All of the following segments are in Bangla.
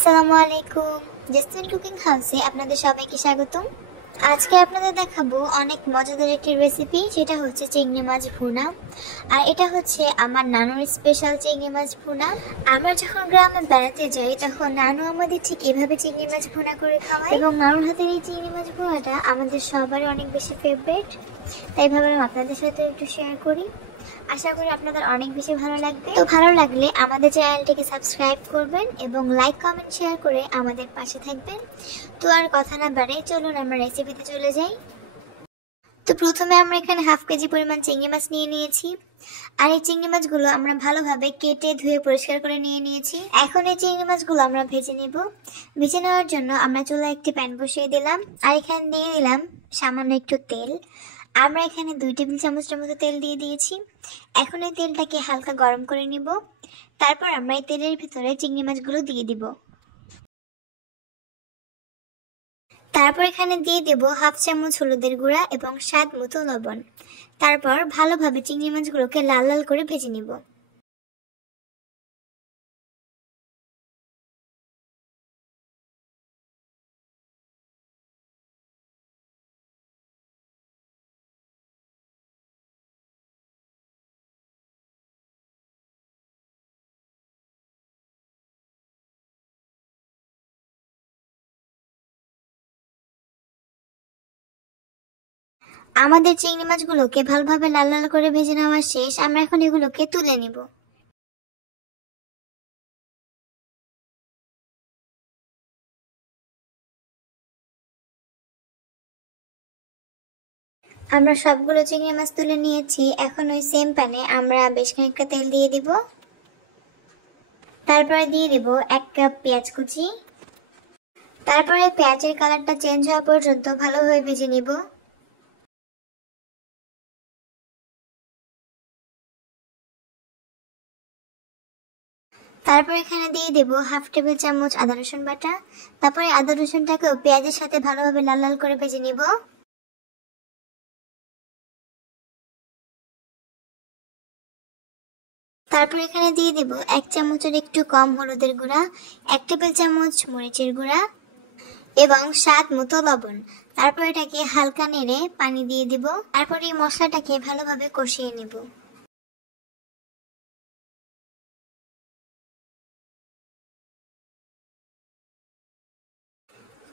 আসসালামু আলাইকুম। জেসমিন কুকিং হাউসে আপনাদের সবাইকে স্বাগতম। আজকে আপনাদের দেখাবো অনেক মজাদার একটি রেসিপি, সেটা হচ্ছে চিংড়ি মাছ ভুনা। আর এটা হচ্ছে আমার নানুর স্পেশাল চিংড়ি মাছ ভুনা। আমরা যখন গ্রামে বেড়াতে যাই তখন নানু আমাদের ঠিক এভাবে চিংড়ি মাছ ভুনা করে খাওয়ায়, এবং নানুর হাতের এই চিংড়ি মাছ ভুনাটা আমাদের সবারই অনেক বেশি ফেভারিট। তাই ভাবলাম আপনাদের সাথে একটু শেয়ার করি। আশা করি আপনাদের অনেক বেশি ভালো লাগবে। তো ভালো লাগলে আমাদের চ্যানেলটিকে সাবস্ক্রাইব করবেন এবং লাইক কমেন্ট শেয়ার করে আমাদের পাশে থাকবেন। তো আর কথা না বাড়াই, চলুন আমরা রেসিপিতে চলে যাই। তো প্রথমে আমরা এখানে হাফ কেজি পরিমাণ চিংড়ি মাছ নিয়ে নিয়েছি। আর এই চিংড়ি মাছগুলো আমরা ভালোভাবে কেটে ধুয়ে পরিষ্কার করে নিয়ে নিয়েছি। এখন এই চিংড়ি মাছগুলো আমরা ভেজে নেব। ভেজে নেওয়ার জন্য আমরা চুলায় একটি প্যান বসিয়ে দিলাম, আর এখানে দিয়ে দিলাম সামান্য একটু তেল। আমরা এখানে 2 টেবিল চামচের মতো তেল দিয়ে দিয়েছি। এখন এই তেলটাকে হালকা গরম করে নিব। তারপর আমরা এই তেলের ভিতরে চিংড়ি মাছগুলো দিয়ে দিব। তারপর এখানে দিয়ে দেব হাফ চামচ হলুদের গুঁড়া এবং স্বাদ মতো লবণ। তারপর ভালোভাবে চিংড়ি মাছগুলোকে লাল লাল করে ভেজে নিব। আমাদের চিংড়ি মাছগুলোকে ভালোভাবে লাল লাল করে ভেজে নেওয়া শেষ। আমরা এখন এগুলোকে তুলে নিব। আমরা সবগুলো চিংড়ি মাছ তুলে নিয়েছি। এখন ওই সেম প্যানে আমরা বেশ খানিকটা তেল দিয়ে দিব। তারপরে দিয়ে দিব 1 কাপ পেঁয়াজ কুচি। তারপরে পেঁয়াজের কালারটা চেঞ্জ হওয়া পর্যন্ত ভালোভাবে ভেজে নিব। তারপর এখানে দিয়ে দেব হাফ টেবিল চামচ আদা রসুন বাটা। তারপরে আদা রসুনটাকেও পেঁয়াজের সাথে ভালোভাবে লাল লাল করে ভেজে নিব। তারপর এখানে দিয়ে দেব 1 চামচের একটু কম হলুদের গুঁড়া, 1 টেবিল চামচ মরিচের গুঁড়া এবং স্বাদ মতো লবণ। তারপর এটাকে হালকা নেড়ে পানি দিয়ে দিব। তারপর এই মশলাটাকে ভালোভাবে কষিয়ে নেব।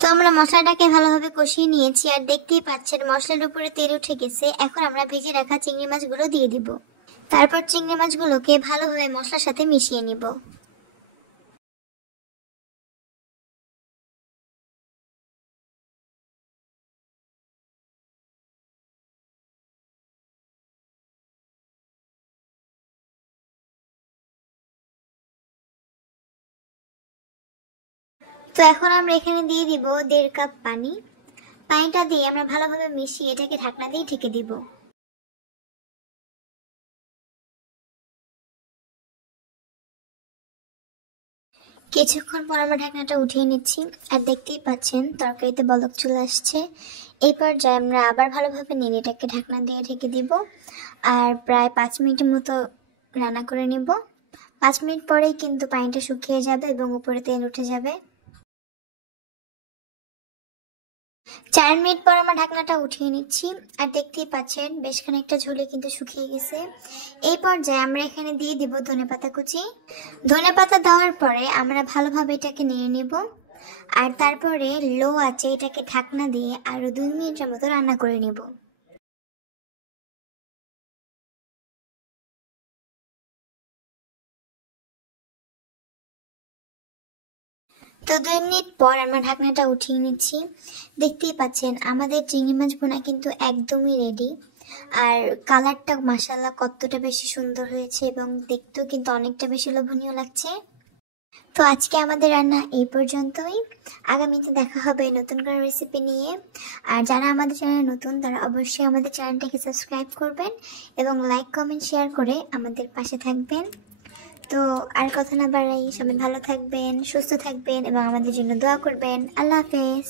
তো আমরা মশলাটাকে ভালোভাবে কষিয়ে নিয়েছি, আর দেখতেই পাচ্ছেন মশলার উপরে তেল উঠে গেছে। এখন আমরা ভেজে রাখা চিংড়ি মাছগুলো দিয়ে দিব। তারপর চিংড়ি মাছগুলোকে ভালোভাবে মশলার সাথে মিশিয়ে নিব। তো এখন আমরা এখানে দিয়ে দিব 1.5 কাপ পানি। পানিটা দিয়ে আমরা ভালোভাবে মিশিয়ে এটাকে ঢাকনা দিয়ে ঢেকে দিব। কিছুক্ষণ পর আমরা ঢাকনাটা উঠিয়ে নিচ্ছি, আর দেখতেই পাচ্ছেন তরকারিতে বলক চলে আসছে। এই পর্যায়ে আমরা আবার ভালোভাবে নিয়ে এটাকে ঢাকনা দিয়ে ঢেকে দিব, আর প্রায় 5 মিনিটের মতো রান্না করে নিব। 5 মিনিট পরেই কিন্তু পানিটা শুকিয়ে যাবে এবং উপরে তেল উঠে যাবে। 4 মিনিট পর আমরা ঢাকনাটা উঠিয়ে নিচ্ছি, আর দেখতেই পাচ্ছেন বেশ খানিকটা ঝোলে কিন্তু শুকিয়ে গেছে। এই পর্যায়ে আমরা এখানে দিয়ে দিব ধনেপাতা কুচি। ধনেপাতা দেওয়ার পরে আমরা ভালোভাবে এটাকে নিয়ে নেব, আর তারপরে লো আঁচে এটাকে ঢাকনা দিয়ে আরো 2 মিনিটের মতো রান্না করে নেব। তো 2 মিনিট পর আমরা ঢাকনাটা উঠিয়ে নিচ্ছি। দেখতেই পাচ্ছেন আমাদের চিংড়ি মাছ ভুনা কিন্তু একদমই রেডি। আর কালারটা মাশাআল্লাহ কতটা বেশি সুন্দর হয়েছে, এবং দেখতেও কিন্তু অনেকটা বেশি লোভনীয় লাগছে। তো আজকে আমাদের রান্না এই পর্যন্তই। আগামীতে দেখা হবে নতুন কোনো রেসিপি নিয়ে। আর যারা আমাদের চ্যানেলে নতুন তারা অবশ্যই আমাদের চ্যানেলটাকে সাবস্ক্রাইব করবেন এবং লাইক কমেন্ট শেয়ার করে আমাদের পাশে থাকবেন। তো আর কথা না বাড়াই, সবাই ভালো থাকবেন, সুস্থ থাকবেন এবং আমাদের জন্য দোয়া করবেন। আল্লাহ হাফেজ।